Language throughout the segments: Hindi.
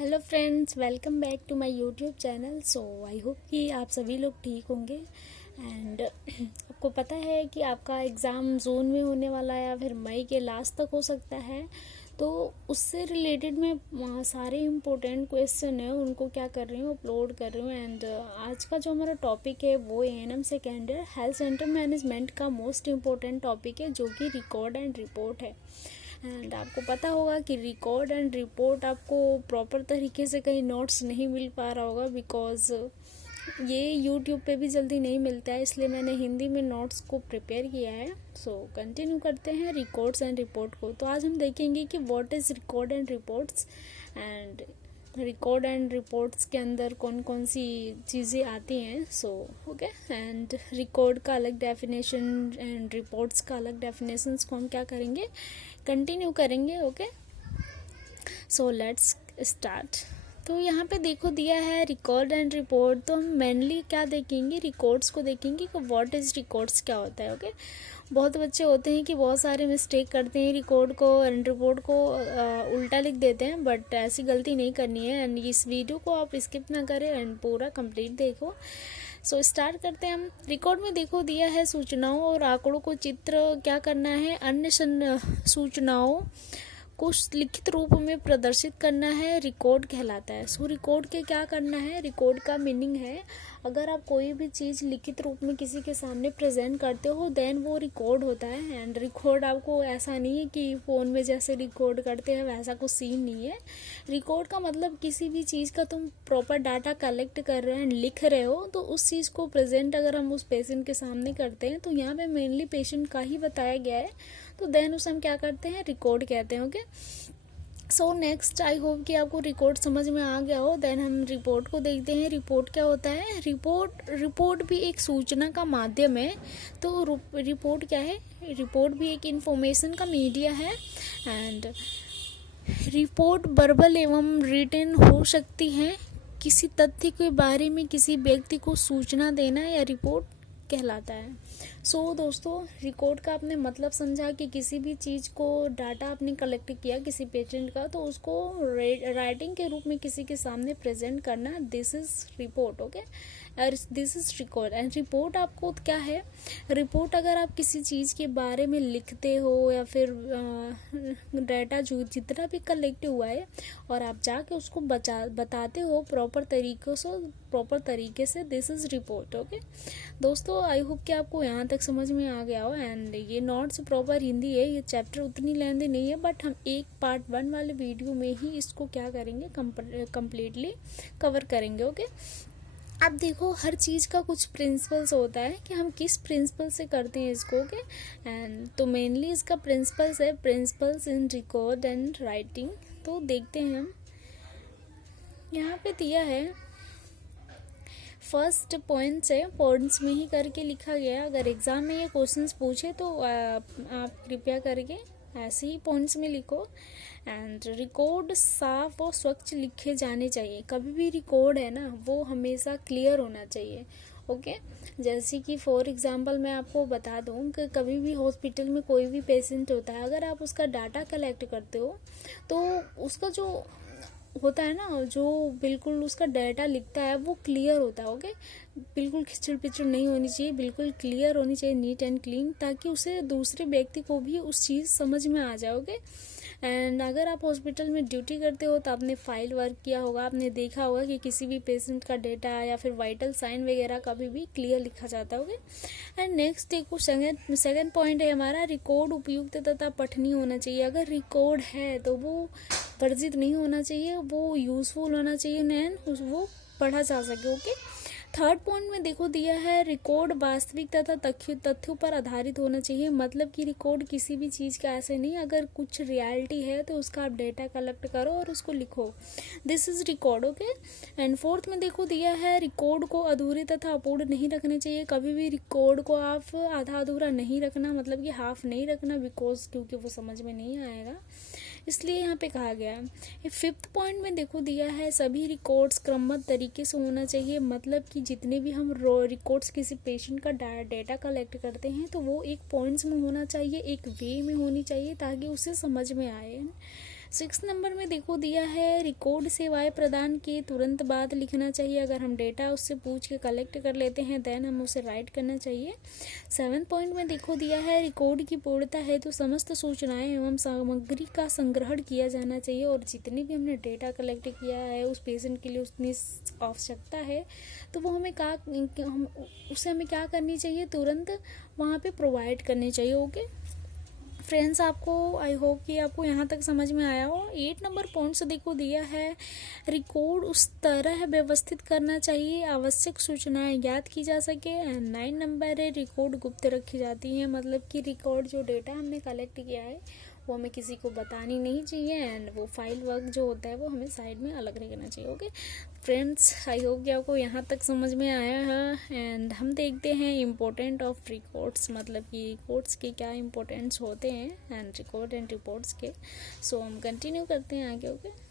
Hello friends, welcome back to my YouTube channel. So I hope कि आप सभी लोग ठीक होंगे। एंड आपको पता है कि आपका एग्ज़ाम जून में होने वाला है या फिर मई के लास्ट तक हो सकता है। तो उससे रिलेटेड मैं सारे इम्पोर्टेंट क्वेश्चन है उनको क्या कर रही हूँ, अपलोड कर रही हूँ। एंड आज का जो हमारा टॉपिक है वो ANM second year health centre management का मोस्ट इम्पोर्टेंट टॉपिक है, जो कि रिकॉर्ड एंड रिपोर्ट है। एंड आपको पता होगा कि रिकॉर्ड एंड रिपोर्ट आपको प्रॉपर तरीके से कहीं नोट्स नहीं मिल पा रहा होगा, बिकॉज ये यूट्यूब पे भी जल्दी नहीं मिलता है, इसलिए मैंने हिंदी में नोट्स को प्रिपेयर किया है। सो कंटिन्यू करते हैं रिकॉर्ड्स एंड रिपोर्ट को। तो आज हम देखेंगे कि what is record and reports, and record and reports के अंदर कौन कौन सी चीज़ें आती हैं। सो ओके, एंड रिकॉर्ड का अलग डेफिनेशन एंड रिपोर्ट्स का अलग डेफिनेशंस को हम क्या करेंगे, कंटिन्यू करेंगे। Okay, so let's start. तो यहाँ पे देखो दिया है रिकॉर्ड एंड रिपोर्ट। तो हम मेनली क्या देखेंगे, रिकॉर्ड्स को देखेंगे कि व्हाट इज़ रिकॉर्ड्स क्या होता है। ओके, बहुत बच्चे होते हैं कि बहुत सारे मिस्टेक करते हैं, रिकॉर्ड को एंड रिपोर्ट को उल्टा लिख देते हैं, बट ऐसी गलती नहीं करनी है। एंड इस वीडियो को आप स्किप ना करें एंड पूरा कंप्लीट देखो। सो स्टार्ट करते हैं हम। रिकॉर्ड में देखो दिया है सूचनाओं और आंकड़ों को चित्र क्या करना है, अन्य सूचनाओं को लिखित रूप में प्रदर्शित करना है, रिकॉर्ड कहलाता है। सो रिकॉर्ड के क्या करना है, रिकॉर्ड का मीनिंग है अगर आप कोई भी चीज़ लिखित रूप में किसी के सामने प्रेजेंट करते हो देन वो रिकॉर्ड होता है। एंड रिकॉर्ड आपको ऐसा नहीं है कि फ़ोन में जैसे रिकॉर्ड करते हैं वैसा कुछ सीन नहीं है। रिकॉर्ड का मतलब किसी भी चीज़ का तुम प्रॉपर डाटा कलेक्ट कर रहे हो एंड लिख रहे हो, तो उस चीज़ को प्रेजेंट अगर हम उस पेशेंट के सामने करते हैं, तो यहाँ पे मेनली पेशेंट का ही बताया गया है, तो देन उसे हम क्या करते हैं, रिकॉर्ड कहते हैं। ओके, सो नेक्स्ट, आई होप कि आपको रिपोर्ट समझ में आ गया हो। देन हम रिपोर्ट को देखते हैं। रिपोर्ट क्या होता है, रिपोर्ट भी एक सूचना का माध्यम है। तो रिपोर्ट क्या है, रिपोर्ट भी एक इंफॉर्मेशन का मीडिया है। एंड रिपोर्ट वर्बल एवं रिटन हो सकती है। किसी तथ्य के बारे में किसी व्यक्ति को सूचना देना या रिपोर्ट कहलाता है। सो दोस्तों, रिकॉर्ड का आपने मतलब समझा कि किसी भी चीज़ को डाटा आपने कलेक्ट किया किसी पेशेंट का, तो उसको राइटिंग के रूप में किसी के सामने प्रेजेंट करना, दिस इज रिपोर्ट। ओके, और this is record. And report आपको क्या है, रिपोर्ट अगर आप किसी चीज़ के बारे में लिखते हो या फिर डाटा जो जितना भी कलेक्ट हुआ है और आप जाके उसको बताते हो प्रॉपर तरीके से, दिस इज रिपोर्ट। ओके दोस्तों, आई होप कि आपको यहाँ तक समझ में आ गया हो। एंड ये नोट्स प्रॉपर हिंदी है, ये चैप्टर उतनी लेंथी नहीं है, बट हम एक पार्ट 1 वाले वीडियो में ही इसको क्या करेंगे, कंप्लीटली कवर करेंगे। ओके, अब देखो हर चीज़ का कुछ प्रिंसिपल्स होता है कि हम किस प्रिंसिपल से करते हैं इसको। ओके, एंड तो मेनली इसका प्रिंसिपल्स है, principles in record and writing. तो देखते हैं हम, यहाँ पे दिया है फर्स्ट पॉइंट से, पॉइंट्स में ही करके लिखा गया। अगर एग्ज़ाम में ये क्वेश्चंस पूछे तो आप कृपया करके ऐसे ही पॉइंट्स में लिखो। एंड रिकॉर्ड साफ और स्वच्छ लिखे जाने चाहिए। कभी भी रिकॉर्ड है ना, वो हमेशा क्लियर होना चाहिए। ओके, जैसे कि फॉर एग्जांपल मैं आपको बता दूं कि कभी भी हॉस्पिटल में कोई भी पेशेंट होता है, अगर आप उसका डाटा कलेक्ट करते हो तो उसका जो होता है ना, जो बिल्कुल उसका डाटा लिखता है वो क्लियर होता है। ओके, बिल्कुल खिचड़ पिचड़ नहीं होनी चाहिए, बिल्कुल क्लियर होनी चाहिए, नीट एंड क्लीन, ताकि उसे दूसरे व्यक्ति को भी उस चीज़ समझ में आ जाए। ओके, एंड अगर आप हॉस्पिटल में ड्यूटी करते हो तो आपने फाइल वर्क किया होगा, आपने देखा होगा कि किसी भी पेशेंट का डेटा या फिर वाइटल साइन वगैरह कभी भी क्लियर लिखा जाता है। ओके, एंड नेक्स्ट देखो सेकेंड पॉइंट है हमारा, रिकॉर्ड उपयुक्त तथा पठनीय होना चाहिए। अगर रिकॉर्ड है तो वो वर्जित नहीं होना चाहिए, वो यूजफुल होना चाहिए, नैन वो पढ़ा जा सके। ओके, थर्ड पॉइंट में देखो दिया है, रिकॉर्ड वास्तविक तथा तथ्यों पर आधारित होना चाहिए। मतलब कि रिकॉर्ड किसी भी चीज़ का ऐसे नहीं, अगर कुछ रियलिटी है तो उसका आप डेटा कलेक्ट करो और उसको लिखो, this is record. Okay, and fourth में देखो दिया है, रिकॉर्ड को अधूरे तथा अपूर्ण नहीं रखने चाहिए। कभी भी रिकॉर्ड को आप आधा अधूरा नहीं रखना, मतलब कि हाफ नहीं रखना, बिकॉज क्योंकि वो समझ में नहीं आएगा, इसलिए यहाँ पे कहा गया है। फिफ्थ पॉइंट में देखो दिया है, सभी रिकॉर्ड्स क्रमबद्ध तरीके से होना चाहिए। मतलब कि जितने भी हम रिकॉर्ड्स किसी पेशेंट का डेटा कलेक्ट करते हैं तो वो एक पॉइंट्स में होना चाहिए, एक वे में होनी चाहिए, ताकि उसे समझ में आए। 6 नंबर में देखो दिया है रिकॉर्ड सेवाएं प्रदान के तुरंत बाद लिखना चाहिए। अगर हम डेटा उससे पूछ के कलेक्ट कर लेते हैं देन हम उसे राइट करना चाहिए। 7 पॉइंट में देखो दिया है रिकॉर्ड की पूर्णता है तो समस्त सूचनाएं एवं सामग्री का संग्रहण किया जाना चाहिए और जितनी भी हमने डेटा कलेक्ट किया है उस पेशेंट के लिए उतनी आवश्यकता है तो वो हमें हमें क्या करनी चाहिए, तुरंत वहाँ पे प्रोवाइड करनी चाहिए। ओके फ्रेंड्स, आपको आई होप कि आपको यहाँ तक समझ में आया हो। 8 नंबर पॉइंट से देखो दिया है रिकॉर्ड उस तरह व्यवस्थित करना चाहिए आवश्यक सूचनाएं ज्ञात की जा सके। एंड 9 नंबर है रिकॉर्ड गुप्त रखी जाती है, मतलब कि रिकॉर्ड जो डेटा हमने कलेक्ट किया है वो हमें किसी को बतानी नहीं चाहिए एंड वो फाइल वर्क जो होता है वो हमें साइड में अलग रखना चाहिए। ओके फ्रेंड्स, आई होप कि आपको यहाँ तक समझ में आया है। एंड हम देखते हैं इम्पोर्टेंट ऑफ रिकॉर्ड्स, मतलब कि रिकॉर्ड्स के क्या इम्पोर्टेंट्स होते हैं एंड रिकॉर्ड एंड रिपोर्ट्स के। सो हम कंटिन्यू करते हैं आगे। ओके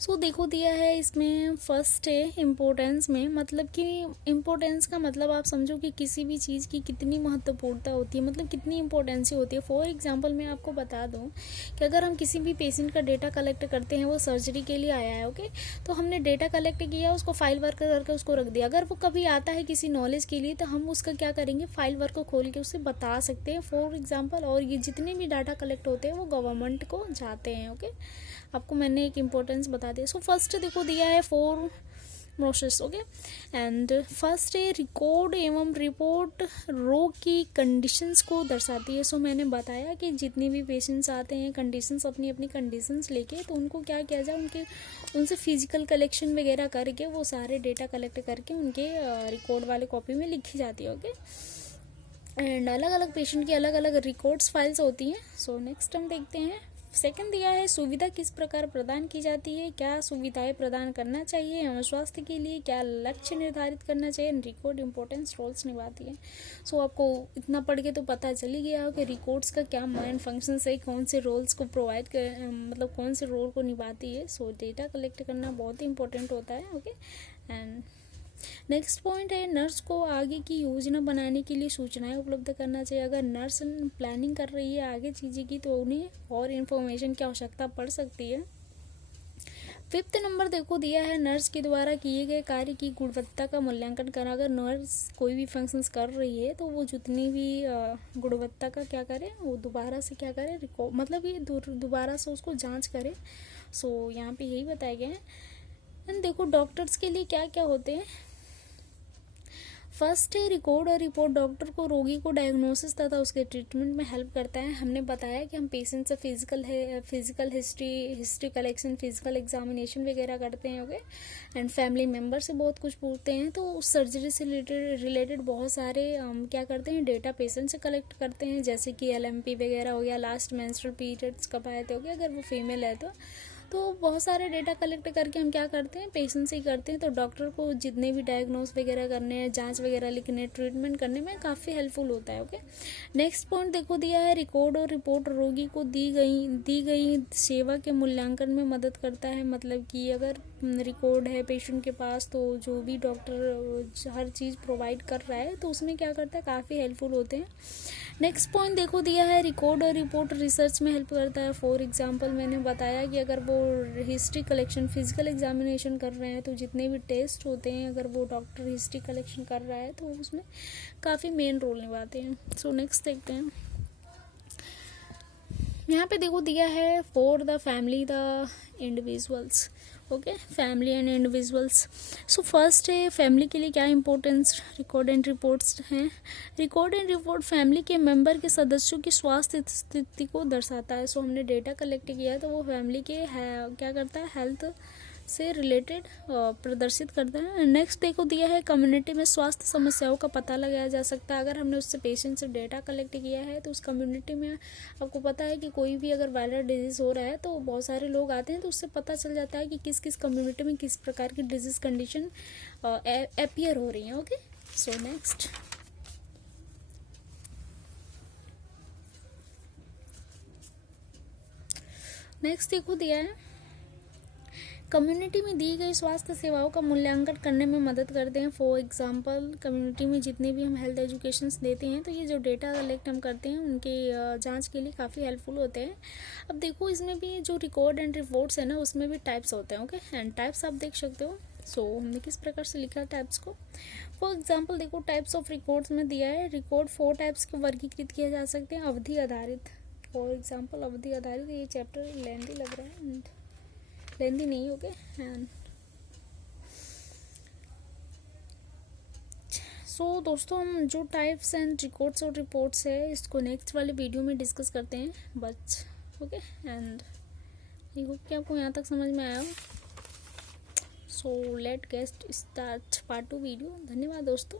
सो देखो दिया है इसमें फर्स्ट है इम्पोर्टेंस में, मतलब कि इम्पोर्टेंस का मतलब आप समझो कि किसी भी चीज़ की कितनी महत्वपूर्णता होती है, मतलब कितनी इम्पोर्टेंसी होती है। फॉर एग्जांपल मैं आपको बता दूं कि अगर हम किसी भी पेशेंट का डेटा कलेक्ट करते हैं, वो सर्जरी के लिए आया है, ओके, तो हमने डेटा कलेक्ट किया, उसको फाइल वर्क करके उसको रख दिया। अगर वो कभी आता है किसी नॉलेज के लिए तो हम उसका क्या करेंगे, फाइल वर्क को खोल के उससे बता सकते हैं फॉर एग्जाम्पल। और ये जितने भी डाटा कलेक्ट होते हैं वो गवर्नमेंट को जाते हैं। ओके आपको मैंने एक इम्पोर्टेंस बता दिया। सो फर्स्ट देखो दिया है 4 प्रोसेस। ओके एंड फर्स्ट है रिकॉर्ड एवं रिपोर्ट रोग की कंडीशंस को दर्शाती है। सो मैंने बताया कि जितने भी पेशेंट्स आते हैं कंडीशंस अपनी अपनी कंडीशंस लेके, तो उनको क्या किया जाए, उनसे फिजिकल कलेक्शन वगैरह करके वो सारे डेटा कलेक्ट करके उनके रिकॉर्ड वाले कॉपी में लिखी जाती है। ओके एंड अलग अलग पेशेंट की अलग अलग रिकॉर्ड्स फाइल्स होती हैं। सो नेक्स्ट हम देखते हैं सेकंड दिया है सुविधा किस प्रकार प्रदान की जाती है, क्या सुविधाएं प्रदान करना चाहिए एवं स्वास्थ्य के लिए क्या लक्ष्य निर्धारित करना चाहिए, रिकॉर्ड इंपॉर्टेंस रोल्स निभाती है। सो आपको इतना पढ़ के तो पता चल ही गया हो कि रिकॉर्ड्स का क्या मेन फंक्शन है, कौन से रोल्स को प्रोवाइड कर मतलब कौन से रोल को निभाती है। सो डेटा कलेक्ट करना बहुत ही इंपॉर्टेंट होता है। ओके एंड नेक्स्ट पॉइंट है नर्स को आगे की योजना बनाने के लिए सूचनाएं उपलब्ध करना चाहिए। अगर नर्स प्लानिंग कर रही है आगे चीज़ें की तो उन्हें और इन्फॉर्मेशन की आवश्यकता पड़ सकती है। 5th नंबर देखो दिया है नर्स के द्वारा किए गए कार्य की गुणवत्ता का मूल्यांकन करना। अगर नर्स कोई भी फंक्शंस कर रही है तो वो जितनी भी गुणवत्ता का क्या करे, वो दोबारा से क्या करे, मतलब ये दोबारा से उसको जांच करे। सो यहाँ पे यही बताया गया है। एंड देखो डॉक्टर्स के लिए क्या क्या होते हैं। फर्स्ट है रिकॉर्ड और रिपोर्ट डॉक्टर को रोगी को डायग्नोसिस तथा उसके ट्रीटमेंट में हेल्प करता है। हमने बताया कि हम पेशेंट से physical history collection, physical examination वगैरह करते हैं। ओके एंड फैमिली मेम्बर से बहुत कुछ पूछते हैं, तो उस सर्जरी से रिलेटेड बहुत सारे क्या करते हैं डेटा पेशेंट से कलेक्ट करते हैं, जैसे कि LMP वगैरह हो गया, लास्ट मेंस्ट्रुअल पीरियड्स कब आए थे, हो गया अगर वो फीमेल है तो बहुत सारे डेटा कलेक्ट करके हम क्या करते हैं पेशेंट से ही करते हैं। तो डॉक्टर को जितने भी डायग्नोस वगैरह करने हैं, जांच वगैरह लिखने, ट्रीटमेंट करने में काफ़ी हेल्पफुल होता है। ओके नेक्स्ट पॉइंट देखो दिया है रिकॉर्ड और रिपोर्ट रोगी को दी गई सेवा के मूल्यांकन में मदद करता है। मतलब कि अगर रिकॉर्ड है पेशेंट के पास तो जो भी डॉक्टर हर चीज़ प्रोवाइड कर रहा है तो उसमें क्या करता है काफ़ी हेल्पफुल होते हैं। नेक्स्ट पॉइंट देखो दिया है रिकॉर्ड और रिपोर्ट रिसर्च में हेल्प करता है। फॉर एग्जांपल मैंने बताया कि अगर वो हिस्ट्री कलेक्शन, फिजिकल एग्जामिनेशन कर रहे हैं तो जितने भी टेस्ट होते हैं अगर वो डॉक्टर हिस्ट्री कलेक्शन कर रहा है तो उसमें काफ़ी मेन रोल निभाते हैं। सो नेक्स्ट देखते हैं। यहाँ पे देखो दिया है for the family the individuals. Okay family and individuals. So first है फैमिली के लिए क्या इंपॉर्टेंस रिकॉर्ड एंड रिपोर्ट्स हैं। रिकॉर्ड एंड रिपोर्ट फैमिली के मेंबर के सदस्यों की स्वास्थ्य स्थिति को दर्शाता है। सो हमने डेटा कलेक्ट किया है तो वो फैमिली के क्या करता है हेल्थ से रिलेटेड प्रदर्शित करता है। नेक्स्ट देखो दिया है कम्युनिटी में स्वास्थ्य समस्याओं का पता लगाया जा सकता है। अगर हमने उससे पेशेंट से डेटा कलेक्ट किया है तो उस कम्युनिटी में आपको पता है कि कोई भी अगर वायरल डिजीज़ हो रहा है तो बहुत सारे लोग आते हैं तो उससे पता चल जाता है कि किस किस कम्युनिटी में किस प्रकार की डिजीज़ कंडीशन अपीयर हो रही है। ओके सो नेक्स्ट देखो दिया है कम्युनिटी में दी गई स्वास्थ्य सेवाओं का मूल्यांकन करने में मदद करते हैं। फॉर एग्जांपल कम्युनिटी में जितने भी हम हेल्थ एजुकेशंस देते हैं तो ये जो डेटा कलेक्ट हम करते हैं उनके जांच के लिए काफ़ी हेल्पफुल होते हैं। अब देखो इसमें भी जो रिकॉर्ड एंड रिपोर्ट्स है ना उसमें भी टाइप्स होते हैं। ओके, एंड टाइप्स आप देख सकते हो। सो हमने किस प्रकार से लिखा है टाइप्स को। फॉर एग्जाम्पल देखो टाइप्स ऑफ रिकॉर्ड्स में दिया है। रिकॉर्ड 4 टाइप्स के वर्गीकृत किए जा सकते हैं। अवधि आधारित, फॉर एग्जाम्पल अवधि आधारित, ये चैप्टर लेंथी लग रहा है, लेंथी नहीं। ओके, एंड सो दोस्तों हम जो टाइप्स एंड रिकॉर्ड्स और रिपोर्ट्स है इसको नेक्स्ट वाले वीडियो में डिस्कस करते हैं। But okay, and I hope कि आपको यहाँ तक समझ में आया हो। So let get start part 2 video. धन्यवाद दोस्तों।